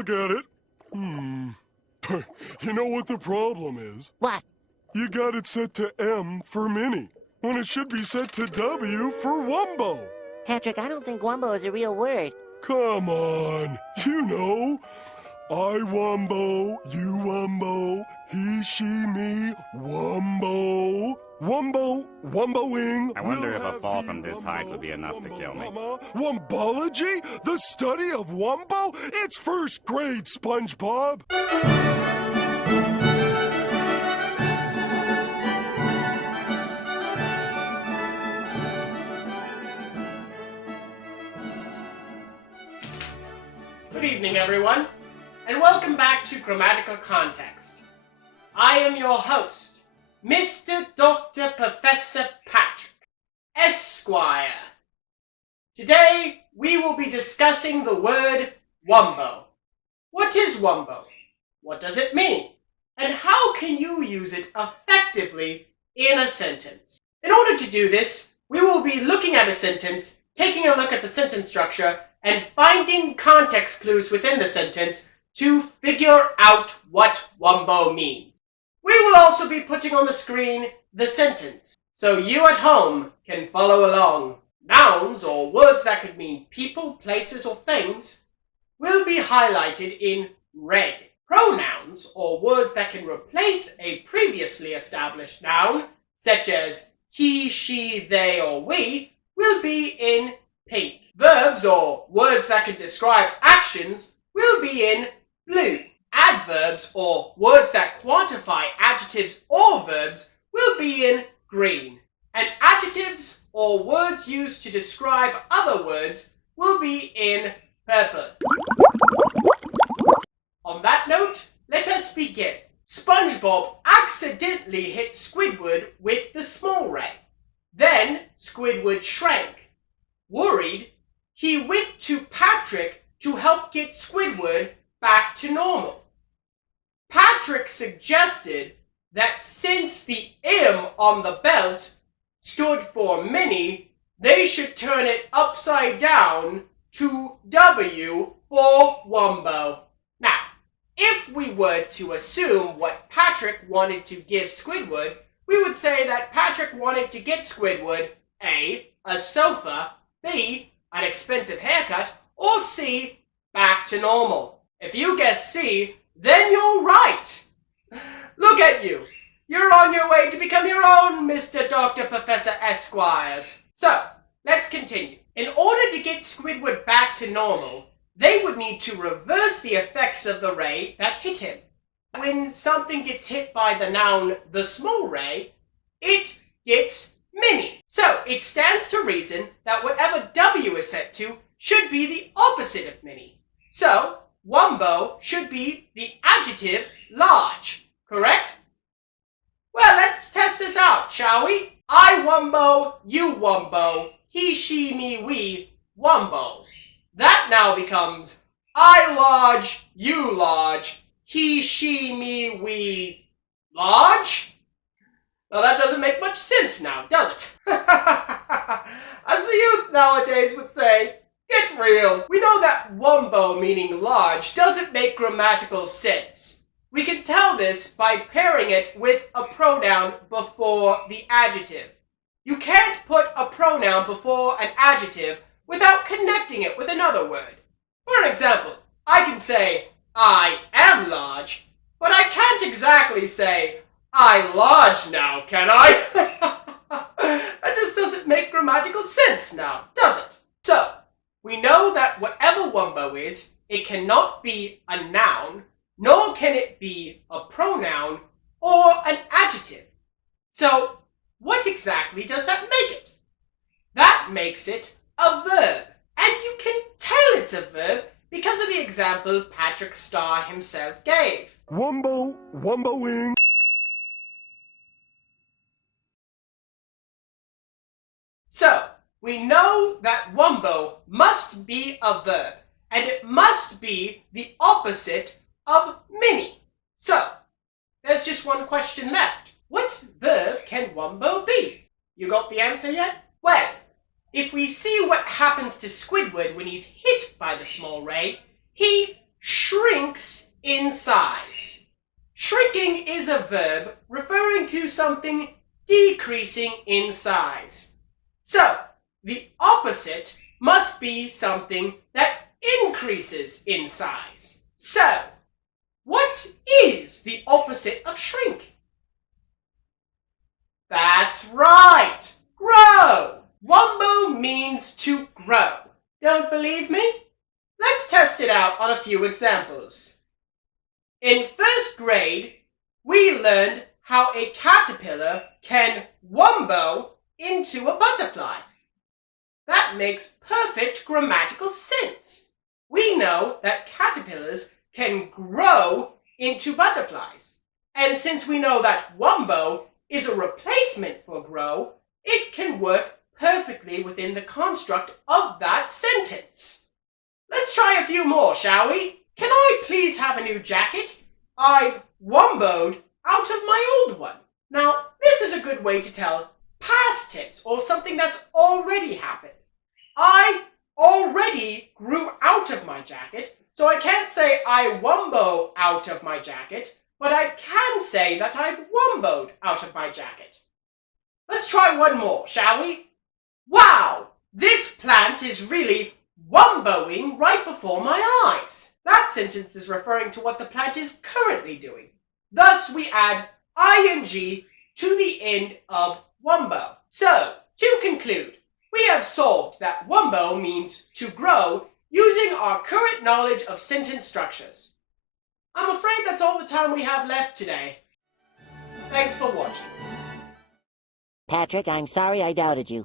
look at it. You know what the problem is? What? You got it set to M for Minnie, when it should be set to W for Wumbo. Patrick, I don't think Wumbo is a real word. Come on, you know. I Wumbo, you Wumbo, he, she, me, Wumbo. Wumbo, Wumboing. I wonder if a fall from this height would be enough to kill me. Wumbology? The study of Wumbo? It's first grade, Spongebob. Good evening, everyone, and welcome back to Grammatical Context. I am your host, Mr. Dr. Professor Patrick, Esquire. Today, we will be discussing the word Wumbo. What is Wumbo? What does it mean? And how can you use it effectively in a sentence? In order to do this, we will be looking at a sentence, taking a look at the sentence structure, and finding context clues within the sentence to figure out what Wumbo means. We will also be putting on the screen the sentence, so you at home can follow along. Nouns, or words that could mean people, places, or things, will be highlighted in red. Pronouns, or words that can replace a previously established noun, such as he, she, they, or we, will be in pink. Verbs, or words that can describe actions, will be in blue. Adverbs, or words that quantify adjectives or verbs, will be in green. And adjectives, or words used to describe other words, will be in purple. On that note, let us begin. Spongebob accidentally hit Squidward with the small ray. Then Squidward shrank. Worried, he went to Patrick to help get Squidward back to normal. Patrick suggested that since the M on the belt stood for Minnie, they should turn it upside down to W for Wumbo. Now, if we were to assume what Patrick wanted to give Squidward, we would say that Patrick wanted to get Squidward A, a sofa, B, an expensive haircut, or C, back to normal. If you guess C, then you're right. Look at you. You're on your way to become your own Mr. Dr. Professor Esquires. So, let's continue. In order to get Squidward back to normal, they would need to reverse the effects of the ray that hit him. When something gets hit by the noun the small ray, it gets Minnie. So, it stands to reason that whatever W is set to should be the opposite of Minnie. So, Wumbo should be the adjective large, correct? Well, let's test this out, shall we? I Wumbo, you Wumbo, he, she, me, we, Wumbo. That now becomes I large, you large, he, she, me, we, large? Now that doesn't make much sense now, does it? As the youth nowadays would say, get real. We know that Wumbo, meaning large, doesn't make grammatical sense. We can tell this by pairing it with a pronoun before the adjective. You can't put a pronoun before an adjective without connecting it with another word. For an example, I can say, I am large, but I can't exactly say, I large now, can I? That just doesn't make grammatical sense now, does it? So, we know that whatever Wumbo is, it cannot be a noun, nor can it be a pronoun or an adjective. So, what exactly does that make it? That makes it a verb. And you can tell it's a verb because of the example Patrick Starr himself gave. Wumbo, Wumboing. So, we know that Wumbo must be a verb, and it must be the opposite of Minnie. So, there's just one question left. What verb can Wumbo be? You got the answer yet? Well, if we see what happens to Squidward when he's hit by the small ray, he shrinks in size. Shrinking is a verb referring to something decreasing in size. So, the opposite must be something that increases in size. So, what is the opposite of shrink? That's right! Grow! Wumbo means to grow. Don't believe me? Let's test it out on a few examples. In first grade, we learned how a caterpillar can wumbo into a butterfly. That makes perfect grammatical sense. We know that caterpillars can grow into butterflies. And since we know that wumbo is a replacement for grow, it can work perfectly within the construct of that sentence. Let's try a few more, shall we? Can I please have a new jacket? I wumboed out of my old one. Now, this is a good way to tell past tense or something that's already happened. I already grew out of my jacket, so I can't say I wumbo out of my jacket, but I can say that I wumboed out of my jacket. Let's try one more, shall we? Wow! This plant is really wumboing right before my eyes. That sentence is referring to what the plant is currently doing. Thus, we add ing to the end of wumbo. So, to conclude, we have solved that wumbo means to grow using our current knowledge of sentence structures. I'm afraid that's all the time we have left today. Thanks for watching. Patrick, I'm sorry I doubted you.